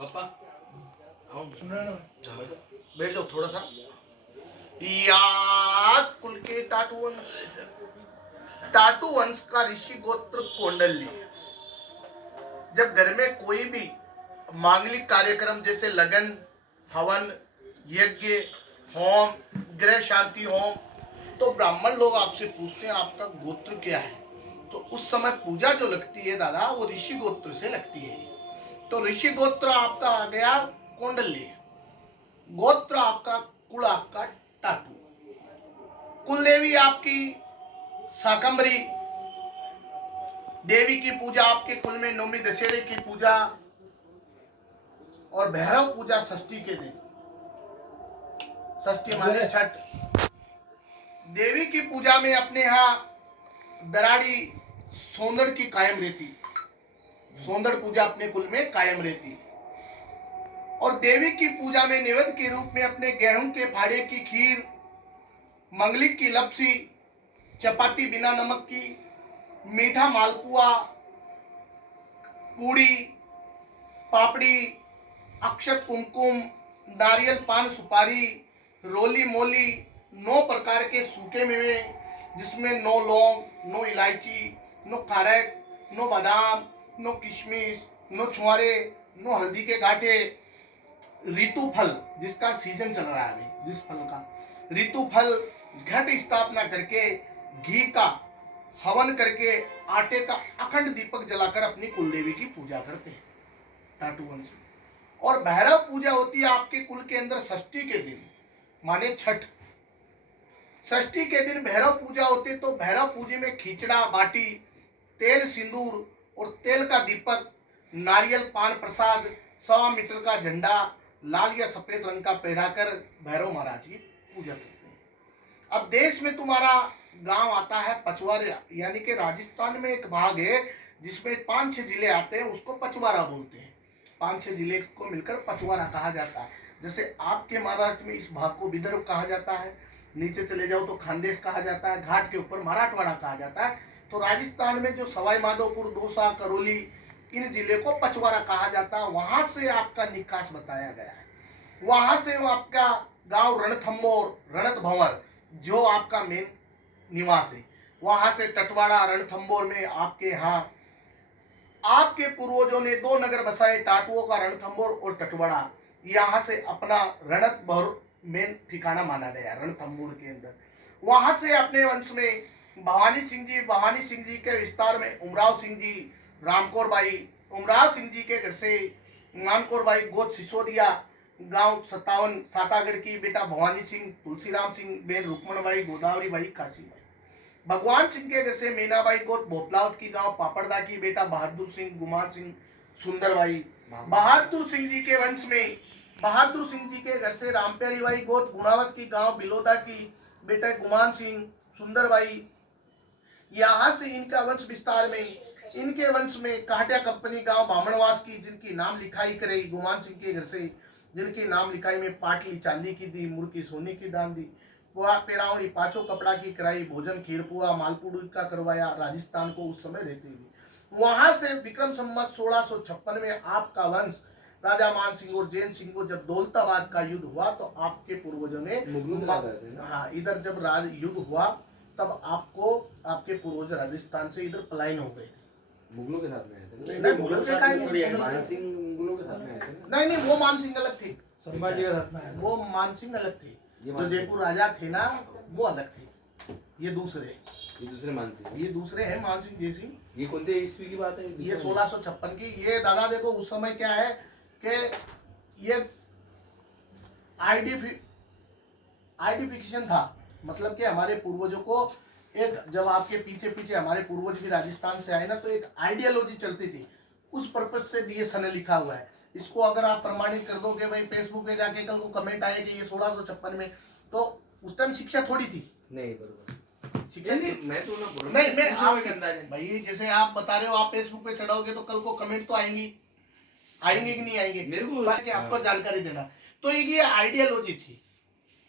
पापा सुन रहे हो? बैठ जाओ थोड़ा सा। याद कुल के टाटू वंश का ऋषि गोत्र कौंडल्य। जब घर में कोई भी मांगलिक कार्यक्रम जैसे लगन, हवन, यज्ञ, होम, ग्रह शांति होम, तो ब्राह्मण लोग आपसे पूछते हैं आपका गोत्र क्या है। तो उस समय पूजा जो लगती है दादा, वो ऋषि गोत्र से लगती है। तो ऋषि गोत्र आपका आ गया कौंडल्य, गोत्र आपका, कुल आपका टाटू, कुल देवी आपकी शाकंभरी, देवी की पूजा आपके कुल में नवमी दशहरे की पूजा और भैरव पूजा षष्ठी के दिन। षष्ठी माने छठ। देवी की पूजा में अपने यहाँ दराड़ी सौंदड़ की कायम रहती, सौंदड़ पूजा अपने कुल में कायम रहती। और देवी की पूजा में नैवेद्य के रूप में अपने गेहूं के फाड़े की खीर, मंगलिक की लपसी, चपाती बिना नमक की, मीठा मालपुआ, पूड़ी, पापड़ी, अक्षत कुमकुम, नारियल पान सुपारी, रोली मोली, 9 प्रकार के सूखे मेवे जिसमें 9 लौंग, 9 इलायची, 9 खारक, 9 बादाम, 9 किशमिश, 9 छुआरे, 9 हल्दी के गांठे, ऋतु फल जिसका सीजन चल रहा है अभी, जिस फल का ऋतु फल, घट स्थापना करके घी का हवन करके आटे का अखंड दीपक जलाकर अपनी कुलदेवी की पूजा करते हैं टाटू वंश में। और भैरव पूजा होती है आपके कुल के अंदर षष्ठी के दिन, माने छठ। षष्ठी के दिन भैरव पूजा होती है। तो भैरव पूजा में खिचड़ा बाटी, तेल सिंदूर और तेल का दीपक, नारियल पान प्रसाद, 1.25 मीटर का झंडा लाल या सफेद रंग का पहनाकर भैरव महाराज की पूजा करते हैं। अब देश में तुम्हारा गांव आता है पचवारा, यानी कि राजस्थान में एक भाग है जिसमें 5-6 जिले आते हैं, उसको पचवारा बोलते हैं। 5-6 जिले को मिलकर पचवारा कहा जाता है। जैसे आपके महाराष्ट्र में इस भाग को विदर्भ कहा जाता है, नीचे चले जाओ तो खानदेश कहा जाता है, घाट के ऊपर मराठवाड़ा कहा जाता है। तो राजस्थान में जो सवाई माधोपुर, दौसा, करौली, इन जिले को पचवारा कहा जाता है। वहां से आपका निकास बताया गया है। वहां से वो आपका गांव रणथंबोर, रणत भंवर जो आपका मेन निवास है, वहां से टटवाड़ा, रणथंबोर में आपके यहाँ आपके पूर्वजों ने 2 नगर बसाए, टाटुओं का रणथंबोर और टटवाड़ा। यहाँ से अपना रणत भर मेन ठिकाना माना गया रणथंबोर के अंदर। वहां से अपने वंश में भवानी सिंह जी के विस्तार में उमराव सिंह जी, रामकौर बाई, उमराव सिंह जी के घर से मानकौर बाई गोद सिसोदिया, गांव 57 सातागढ़ की बेटा Bhavani Singh, Tulsiram Singh Ben Rukman by, Godavari by, Kashi by. भगवान सिंह के घर से मीनाबाई गोद भोपलावत की गांव पापड़दा की बेटा बहादुर सिंह, गुमान सिंह, सुंदरबाई। बहादुर सिंह जी के वंश में बहादुर सिंह जी के घर से रामप्यारी बाई गोद गुणावत की गांव बिलोदा की बेटा गुमान सिंह, सुंदरबाई। यहाँ से इनका वंश विस्तार में इनके वंश में काहटिया कंपनी गांव बामणवास की, जिनकी नाम लिखाई करे गुमान सिंह के घर से, जिनकी नाम लिखाई में पाटली चांदी की दी, मुर्की सोने की दान दी, पेरावड़ी पांचों कपड़ा की कराई, भोजन खीरपुआ मालपुड़ी का करवाया राजस्थान को उस समय रहते हुए। वहां से विक्रम संवत 1656 में आपका वंश राजा मान सिंह और जैन सिंह को जब दौलताबाद का युद्ध हुआ तो आपके पूर्वजों ने हाँ, इधर जब राज युद्ध हुआ तब आपको आपके पूर्वज राजस्थान से इधर पलायन हो गए। मुगलों के साथ में आए थे? नहीं, मुगलों के साथ मानसिंह मुगलों के साथ में आए थे? नहीं, वो मानसिंह अलग थे, संभाजी के साथ में आए थे। वो मानसिंह अलग थे। जो जयपुर राजा थे ना, वो अलग थे। ये दूसरे मानसिंह, ये दूसरे हैं मानसिंह जय सिंह। ये कौन से ईस्वी की बात है? ये 1656 की। ये दादा देखो उस समय क्या है कि ये आइडेंटिफिकेशन था, मतलब कि हमारे पूर्वजों को एक, जब आपके पीछे पीछे हमारे पूर्वज भी राजस्थान से आए ना, तो एक आइडियोलॉजी चलती थी, उस पर्पज से ये सन लिखा हुआ है। इसको अगर आप प्रमाणित कर दोगे भाई, फेसबुक पे जाके कल को कमेंट आए कि ये 1656 में, तो उस टाइम शिक्षा थोड़ी थी। नहीं, बरोबर शिक्षा नहीं, मैं तो ना बोल नहीं, मैं आप अंदाज भाई जैसे आप बता रहे हो, आप फेसबुक पे चढ़ाओगे तो कल को कमेंट तो आएंगे कि नहीं आएंगे, मेरे को बाकी आपको जानकारी देना। तो ये आइडियोलॉजी थी,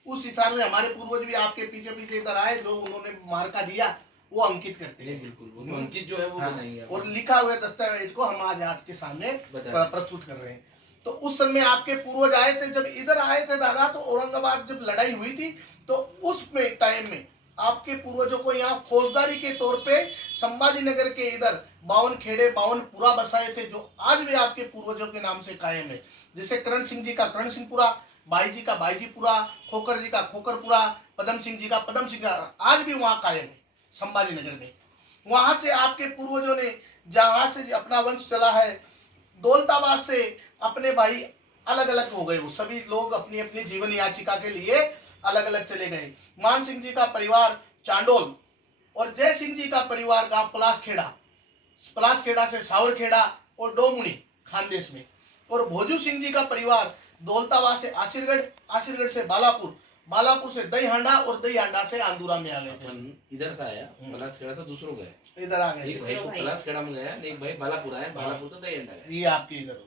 उस हिसाब से हमारे पूर्वज भी आपके पीछे पीछे इधर आए, जो उन्होंने मार्का दिया वो अंकित करते हैं। बिल्कुल, वो अंकित जो है वो हाँ, बनाइए और लिखा हुआ दस्तावेज को हम आज के सामने प्रस्तुत कर रहे हैं। तो उस समय आपके पूर्वज आए थे, जब इधर आए थे दादा, तो औरंगाबाद जब लड़ाई हुई थी, तो उसमें टाइम में आपके पूर्वजों को यहाँ फौजदारी के तौर पे संभाजी नगर के इधर 52 खेड़े 52 पुरा बसाए थे, जो आज भी आपके पूर्वजों के नाम से कायम है। जैसे करण सिंह जी का करण सिंहपुरा, बाई जी का बाईजीपुरा, खोकर जी का खोकरपुरा, पदम सिंह जी का पदम सिंह, आज भी वहाँ कायम है संभाजी नगर में। वहां से आपके पूर्वजों ने जहां से अपना वंश चला है, दौलताबाद से अपने भाई अलग अलग हो गए, वो सभी लोग अपनी अपनी जीवन याचिका के लिए अलग अलग चले गए। मान सिंह जी का परिवार चांडोल और जय सिंह जी का परिवार गांव पलासखेड़ा से सावरखेड़ा और डोमुनी खानदेश में, और भोजू सिंह जी का परिवार दौलताबाद से आसिरगढ़ से बालापुर से दही हांडा और दही हांडा से आंदूरा में आ गए थे। अपन इधर से आया पलासखेड़ा तो दूसरों गए, इधर आ गए एक थे। भाई को पलासखेड़ा में गया, एक भाई बालापुर आया, बालापुर तो दही अंडा गया। ये आपके इधर हो गए।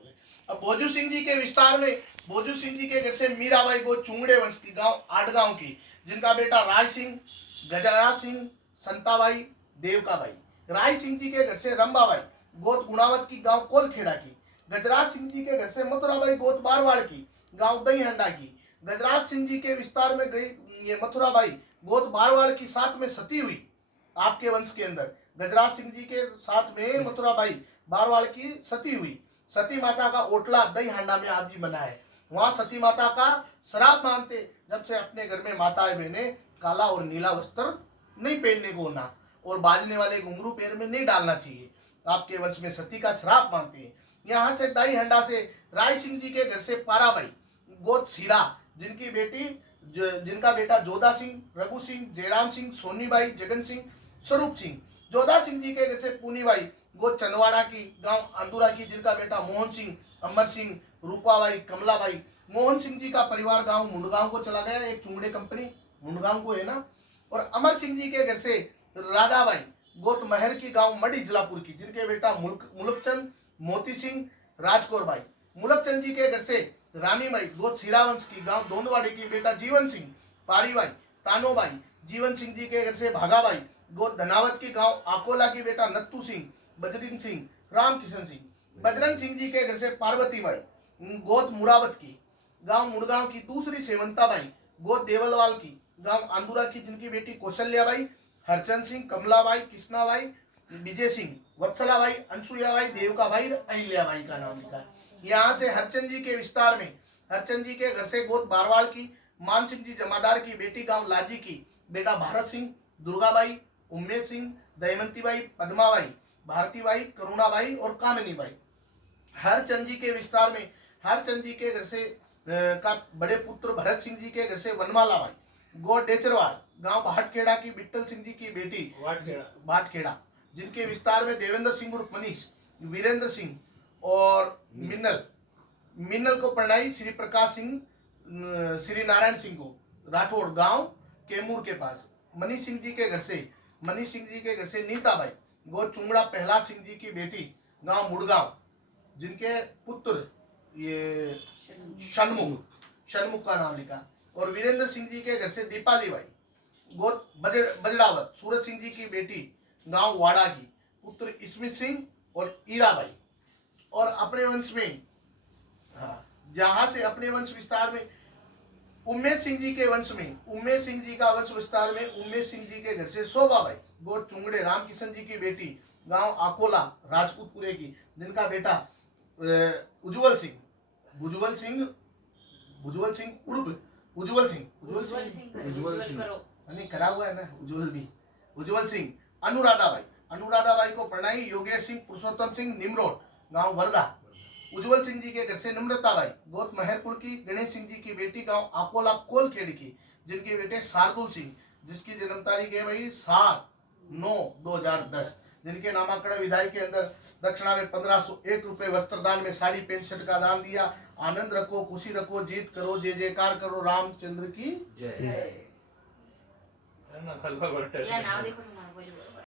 अब भोजू सिंह जी के विस्तार में, भोजू सिंह जी के घर से मीराबाई गो चुंगड़े वंश की गांव आडगांव की, जिनका बेटा राय सिंह, गजराज सिंह, संताबाई, देवकाबाई। राय सिंह जी के घर से रंबाबाई गोत गुणावत की गांव कोलखेड़ा की। गजराज सिंह जी के घर से मथुराबाई गोत बारवाड़ की गांव दही हंडा की। गजराज सिंह जी के विस्तार में गई ये मथुराबाई गोत बारवाड़ की साथ में सती हुई आपके वंश के अंदर। गजराज सिंह जी के साथ में मथुराबाई बारवाड़ की सती हुई। सती माता का ओटला दही हांडा में आज भी बना है। वहां सती माता का श्राप मानते, जब से अपने घर में माताएं बहने काला और नीला वस्त्र नहीं पहनने को होना और बाजने वाले घुंघरू पैर में नहीं डालना चाहिए, आपके वंश में सती का श्राप मानते हैं। यहाँ से दही हंडा से राय सिंह जी के घर से पाराबाई गोत सीरा, जिनका बेटा जोधा सिंह, रघु सिंह, जयराम सिंह, सोनीबाई, जगन सिंह, स्वरूप सिंह। जोधा सिंह जी के घर से पूनीबाई गोत चंदवाड़ा की गांव आंदूरा की, जिनका बेटा मोहन सिंह, अमर सिंह, रूपाबाई, कमलाबाई। मोहन सिंह जी का परिवार गांव मुंडगांव को चला गया, एक चुंगड़े कंपनी मुंडगांव को है ना। और अमर सिंह जी के घर से राधाबाई गोत महर की गांव मड़ी जलापुर की, जिनके बेटा मुलकचंद, मोती सिंह, राजकौरबाई। मुलकचंद जी के घर से रामीबाई गोत सीरावंश की गांव दोंदवाड़ी की, बेटा जीवन सिंह, पारीबाई, तानोबाई। जीवन सिंह जी के घर से भागाबाई गोत धनावत की गांव आकोला की, बेटा नत्तू सिंह, बजरिंग सिंह, रामकिशन सिंह। बजरंग सिंह जी के घर से पार्वतीबाई गोत मुरावत की गांव मुड़गांव की, दूसरी सेवंताबाई गोत देवलवाल की गांव आंदूरा की, जिनकी बेटी कौशल्याबाई, हरचंद सिंह, कमलाबाई, कृष्णाबाई, विजय सिंह, वत्सलाबाई, अंशुयाबाई, देवकाबाई, अहिल्याबाई का नाम लिखा। यहाँ से हरचंद जी के विस्तार में, हरचंद जी के घर से गोत बारवाड़ की, मान सिंह जी जमादार की बेटी गांव लाजी की, बेटा भारत सिंह, दुर्गाबाई, उम्मेद सिंह, दयमंतीबाई, पद्माबाई, भारतीबाई, करुणाबाई और कामिनीबाई। हरचंद जी के विस्तार में हरचंद जी के घर से का बड़े पुत्र भरत सिंह जी के घर से वनमालाबाई गोट डेचरवाड़ गांव भाटखेड़ा की, बिट्टल सिंह जी की बेटी भाटखेड़ा, जिनके विस्तार में देवेंद्र सिंह उर्फ मनीष, वीरेंद्र सिंह और मिन्नल को प्रणाई श्री प्रकाश सिंह, श्री नारायण सिंह को राठौड़ गांव केमूर के पास। मनीष सिंह जी के घर से नीताबाई गो चुंगड़ा प्रहलाद सिंह जी की बेटी गांव मुड़गांव, जिनके पुत्र ये शनमुख का नाम लिखा। और वीरेंद्र सिंह जी के घर से दीपाली बाई गोत बजड़ावत, सूरज सिंह जी की बेटी गांव वाड़ा की, पुत्र स्मित सिंह और ईराबाई। और अपने वंश में जहां से अपने वंश विस्तार में उम्मेद सिंह जी के वंश में, उम्मेद सिंह जी का वंश विस्तार में उम्मेद सिंह जी के घर से शोभाबाई गोत चुंगड़े रामकिशन जी की बेटी गांव आकोला राजपूतपुरे की, जिनका बेटा उज्जवल सिंह नहीं करा हुआ है ना, उज्जवल सिंह। अनुराधाबाई को प्रणाई योगेश सिंह, पुरुषोत्तम सिंह, निमरोड गांव वर्धा। उज्जवल सिंह जी के घर से नम्रताबाई गोत मेहरपुर की, गणेश सिंह जी की बेटी गांव आकोला कोलखेड़ की, जिनके बेटे शार्दुल सिंह, जिसकी जन्म तारीख है भाई 7/9/2010, जिनके नामांकन विधायक के अंदर दक्षिणा में 1501 रुपए, वस्त्रदान में साड़ी पेंट शर्ट का दान दिया। आनंद रखो, खुशी रखो, जीत करो, जय जयकार करो, रामचंद्र की जय। ना हलवा बट्टे